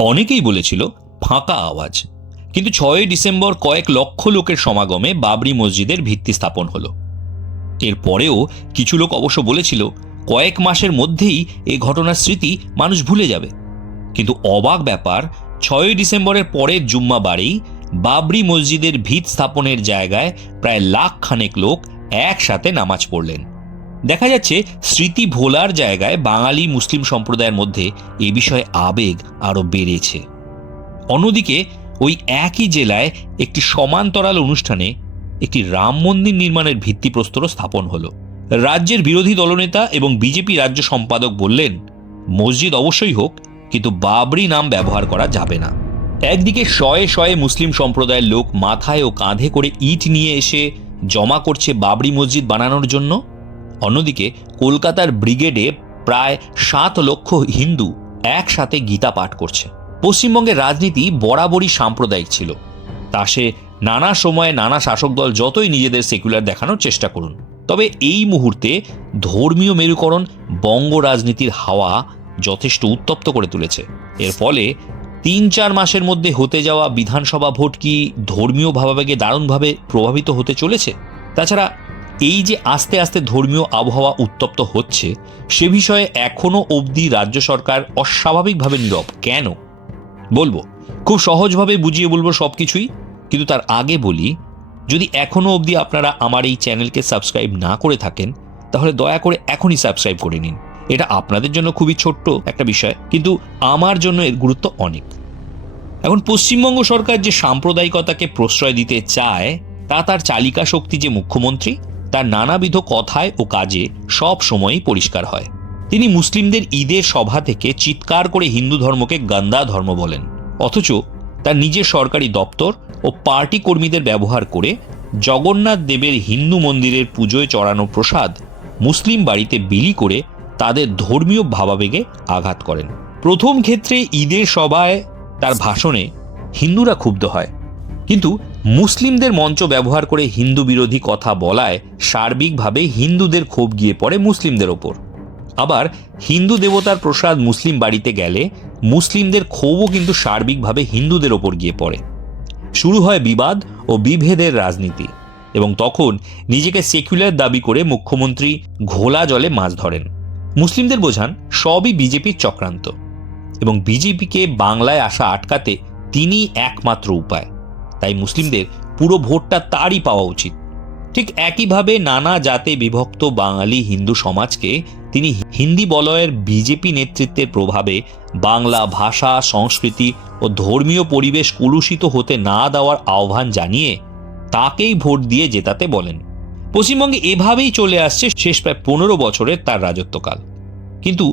অনেকেই বলেছিল ফাঁকা আওয়াজ, কিন্তু 6 ডিসেম্বর কয়েক লক্ষ লোকের সমাগমে বাবরি মসজিদের ভিত্তি স্থাপন হলো। এরপরেও কিছু লোক অবশ্য বলেছিল কয়েক মাসের মধ্যেই এই ঘটনার স্মৃতি মানুষ ভুলে যাবে। কিন্তু অবাক ব্যাপার, 6 ডিসেম্বরের পরের জুম্মাবারেই বাবরি মসজিদের ভিত স্থাপনের জায়গায় প্রায় লাখ খানেক লোক একসাথে নামাজ পড়লেন। দেখা যাচ্ছে স্মৃতি ভোলার জায়গায় বাঙালি মুসলিম সম্প্রদায়ের মধ্যে এ বিষয়ে আবেগ আরো বেড়েছে। অন্যদিকে ওই একই জেলায় একটি সমান্তরাল অনুষ্ঠানে একটি রাম মন্দির নির্মাণের ভিত্তিপ্রস্তরও স্থাপন হলো। রাজ্যের বিরোধী দলনেতা এবং বিজেপি রাজ্য সম্পাদক বললেন, মসজিদ অবশ্যই হোক, কিন্তু বাবরি নাম ব্যবহার করা যাবে না। একদিকে শয়ে শয়ে মুসলিম সম্প্রদায়ের লোক মাথায় ও কাঁধে করে ইট নিয়ে এসে জমা করছে বাবরি মসজিদ বানানোর জন্য, অন্যদিকে কলকাতার ব্রিগেডে প্রায় 7 লক্ষ হিন্দু একসাথে গীতা পাঠ করছে। পশ্চিমবঙ্গের রাজনীতি বরাবরই সাম্প্রদায়িক ছিল, তা সে নানা সময়ে নানা শাসক দল যতই নিজেদের সেকুলার দেখানোর চেষ্টা করুন। তবে এই মুহূর্তে ধর্মীয় মেরুকরণ বঙ্গ রাজনীতির হাওয়া যথেষ্ট উত্তপ্ত করে তুলেছে। এর ফলে 3-4 মাসের মধ্যে হতে যাওয়া বিধানসভা ভোট কি ধর্মীয় ভাবাবেগে দারুণভাবে প্রভাবিত হতে চলেছে? তাছাড়া এই যে আস্তে আস্তে ধর্মীয় আবহাওয়া উত্তপ্ত হচ্ছে, সে বিষয়ে এখনো অবধি রাজ্য সরকার অস্বাভাবিকভাবে নীরব কেন? বলবো, খুব সহজভাবে বুঝিয়ে বলবো সবকিছুই, কিন্তু তার আগে বলি, যদি এখনো অবধি আপনারা আমার এই চ্যানেলকে সাবস্ক্রাইব না করে থাকেন, তাহলে দয়া করে এখনই সাবস্ক্রাইব করে নিন। এটা আপনাদের জন্য খুবই ছোট্ট একটা বিষয়, কিন্তু আমার জন্য এর গুরুত্ব অনেক। এখন পশ্চিমবঙ্গ সরকার যে সাম্প্রদায়িকতাকে প্রশ্রয় দিতে চায়, তা তার চালিকা শক্তি যে মুখ্যমন্ত্রী, তার নানাবিধ কথায় ও কাজে সব সময়ই পরিষ্কার হয়। তিনি মুসলিমদের ঈদের সভা থেকে চিৎকার করে হিন্দু ধর্মকে গান্দা ধর্ম বলেন, অথচ তার নিজের সরকারি দপ্তর ও পার্টি কর্মীদের ব্যবহার করে জগন্নাথ দেবের হিন্দু মন্দিরের পুজোয় চড়ানো প্রসাদ মুসলিম বাড়িতে বিলি করে তাদের ধর্মীয় ভাবাবেগে আঘাত করেন। প্রথম ক্ষেত্রে ঈদের সভায় তার ভাষণে হিন্দুরা ক্ষুব্ধ হয়, কিন্তু মুসলিমদের মঞ্চ ব্যবহার করে হিন্দু বিরোধী কথা বলায় সার্বিকভাবে হিন্দুদের ক্ষোভ গিয়ে পড়ে মুসলিমদের ওপর। আবার হিন্দু দেবতার প্রসাদ মুসলিম বাড়িতে গেলে মুসলিমদের ক্ষোভও কিন্তু সার্বিকভাবে হিন্দুদের ওপর গিয়ে পড়ে। শুরু হয় বিবাদ ও বিভেদের রাজনীতি, এবং তখন নিজেকে সেকুলার দাবি করে মুখ্যমন্ত্রী ঘোলা জলে মাছ ধরেন। মুসলিমদের বোঝান সবই বিজেপির চক্রান্ত, এবং বিজেপিকে বাংলায় আসা আটকাতে তিনি একমাত্র উপায়। তাই মুসলিমদের পুরো ভোটটা তারই পাওয়া উচিত। ঠিক একইভাবে নানা জাতে বিভক্ত বাঙালি হিন্দু সমাজকে তিনি হিন্দি বলয়ের বিজেপি নেতৃত্বের প্রভাবে বাংলা ভাষা, সংস্কৃতি ও ধর্মীয় পরিবেশ কলুষিত হতে না দেওয়ার আহ্বান জানিয়ে তাকেই ভোট দিয়ে জেতাতে বলেন। পশ্চিমবঙ্গে এভাবেই চলে আসছে শেষ প্রায় 15 বছরের তার রাজত্বকাল। কিন্তু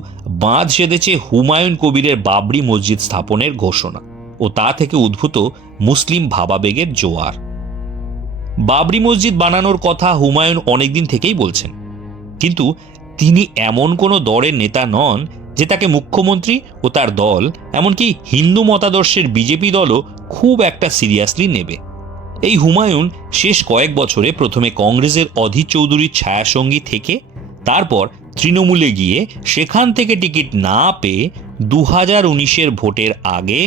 বাঁধ সেধেছে হুমায়ুন কবিরের বাবরি মসজিদ স্থাপনের ঘোষণা ও তা থেকে উদ্ভূত মুসলিম ভাবাবেগের জোয়ার। বাবরি মসজিদ বানানোর কথা হুমায়ুন অনেকদিন থেকেই বলছেন, কিন্তু তিনি এমন কোনো দলের নেতা নন যে তাকে মুখ্যমন্ত্রী ও তার দল, এমনকি হিন্দু মতাদর্শের বিজেপি দলও খুব একটা সিরিয়াসলি নেবে। এই হুমায়ুন শেষ কয়েক বছরে প্রথমে কংগ্রেসের অধীর চৌধুরীর ছায়াসঙ্গী থেকে তারপর তৃণমূলে গিয়ে সেখান থেকে টিকিট না পেয়ে 2019-এর ভোটের আগে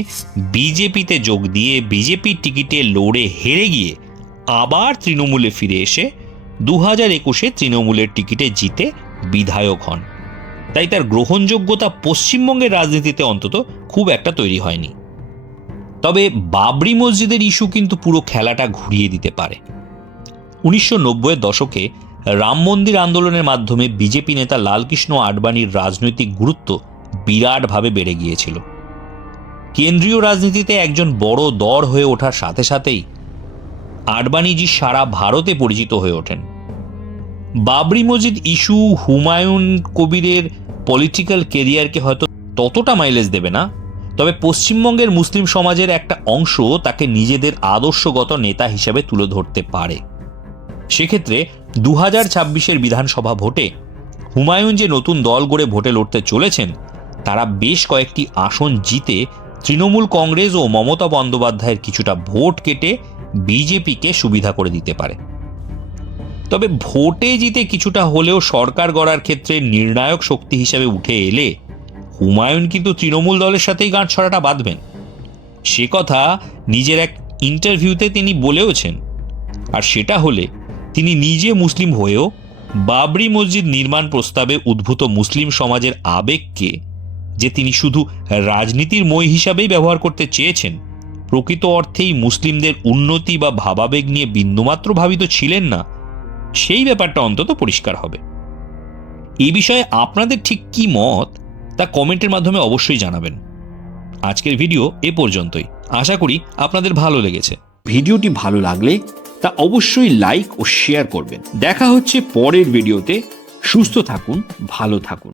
বিজেপিতে যোগ দিয়ে বিজেপির টিকিটে লড়ে হেরে গিয়ে আবার তৃণমূলে ফিরে এসে 2021-এ তৃণমূলের টিকিটে জিতে বিধায়ক হন। তাই তার গ্রহণযোগ্যতা পশ্চিমবঙ্গের রাজনীতিতে অন্তত খুব একটা তৈরি হয়নি। তবে বাবরি মসজিদের ইস্যু কিন্তু পুরো খেলাটা ঘুরিয়ে দিতে পারে। 1990-এর দশকে রাম মন্দির আন্দোলনের মাধ্যমে বিজেপি নেতা লালকৃষ্ণ আডবাণীর রাজনৈতিক গুরুত্ব বিরাটভাবে বেড়ে গিয়েছিল। কেন্দ্রীয় রাজনীতিতে একজন বড় দর হয়ে ওঠার সাথে সাথেই আডবাণীজি সারা ভারতে পরিচিত হয়ে ওঠেন। বাবরি মসজিদ ইস্যু হুমায়ুন কবিরের পলিটিক্যাল কেরিয়ারকে হয়তো ততটা মাইলেজ দেবে না, তবে পশ্চিমবঙ্গের মুসলিম সমাজের একটা অংশ তাকে নিজেদের আদর্শগত নেতা হিসেবে তুলে ধরতে পারে। সেক্ষেত্রে 2026-এর বিধানসভা ভোটে হুমায়ুন যে নতুন দল গড়ে ভোটে লড়তে চলেছেন, তারা বেশ কয়েকটি আসন জিতে তৃণমূল কংগ্রেস ও মমতা বন্দ্যোপাধ্যায়ের কিছুটা ভোট কেটে বিজেপিকে সুবিধা করে দিতে পারে। তবে ভোটে জিতে কিছুটা হলেও সরকার গড়ার ক্ষেত্রে নির্ণায়ক শক্তি হিসেবে উঠে এলে হুমায়ুন কিন্তু তৃণমূল দলের সাথেই গাঁট ছড়াটা বাঁধবেন, সে কথা নিজের এক ইন্টারভিউতে তিনি বলেওছেন। আর সেটা হলে তিনি নিজে মুসলিম হয়েও বাবরি মসজিদ নির্মাণ প্রস্তাবে উদ্ভূত মুসলিম সমাজের আবেগকে যে তিনি শুধু রাজনীতির মই হিসাবেই ব্যবহার করতে চেয়েছেন, প্রকৃত অর্থেই মুসলিমদের উন্নতি বা ভাবাবেগ নিয়ে বিন্দুমাত্র ভাবিত ছিলেন না, সেই ব্যাপারটা অন্তত পরিষ্কার হবে। এই বিষয়ে আপনাদের ঠিক কি মত তা কমেন্টের মাধ্যমে অবশ্যই জানাবেন। আজকের ভিডিও এ পর্যন্তই। আশা করি আপনাদের ভালো লেগেছে। ভিডিওটি ভালো লাগলে তা অবশ্যই লাইক ও শেয়ার করবেন। দেখা হচ্ছে পরের ভিডিওতে। সুস্থ থাকুন, ভালো থাকুন।